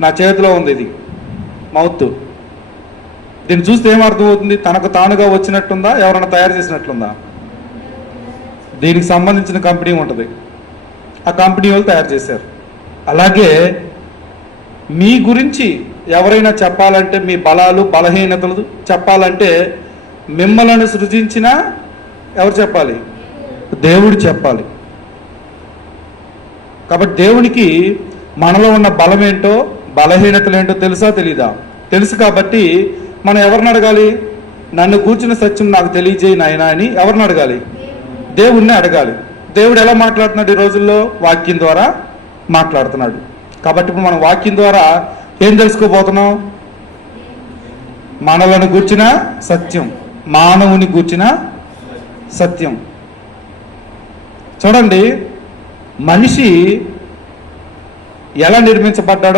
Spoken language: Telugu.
నా చేతిలో ఉంది ఇది మౌత్. దీన్ని చూస్తే ఏమర్థమవుతుంది? తనకు తానుగా వచ్చినట్టుందా, ఎవరైనా తయారు చేసినట్లుందా? దీనికి సంబంధించిన కంపెనీ ఉంటుంది, ఆ కంపెనీ వాళ్ళు తయారు చేశారు. అలాగే మీ గురించి ఎవరైనా చెప్పాలంటే, మీ బలాలు బలహీనతలు చెప్పాలంటే మిమ్మల్ని సృజించిన ఎవరు చెప్పాలి? దేవుడు చెప్పాలి. కాబట్టి దేవునికి మనలో ఉన్న బలం ఏంటో బలహీనతలు ఏంటో తెలుసా తెలీదా? తెలుసు. కాబట్టి మనం ఎవరిని అడగాలి? నన్ను కూర్చున్న సత్యం నాకు తెలియజేయి నాయనా అని ఎవరిని అడగాలి? దేవుణ్ణి అడగాలి. దేవుడు ఎలా మాట్లాడుతున్నాడు? ఈ రోజుల్లో వాక్యం ద్వారా మాట్లాడుతున్నాడు. కాబట్టి ఇప్పుడు మనం వాక్యం ద్వారా ఏం తెలుసుకోబోతున్నాం? మనలను గూర్చిన సత్యం, మానవుని గూర్చిన సత్యం. చూడండి, మనిషి ఎలా నిర్మించబడ్డాడో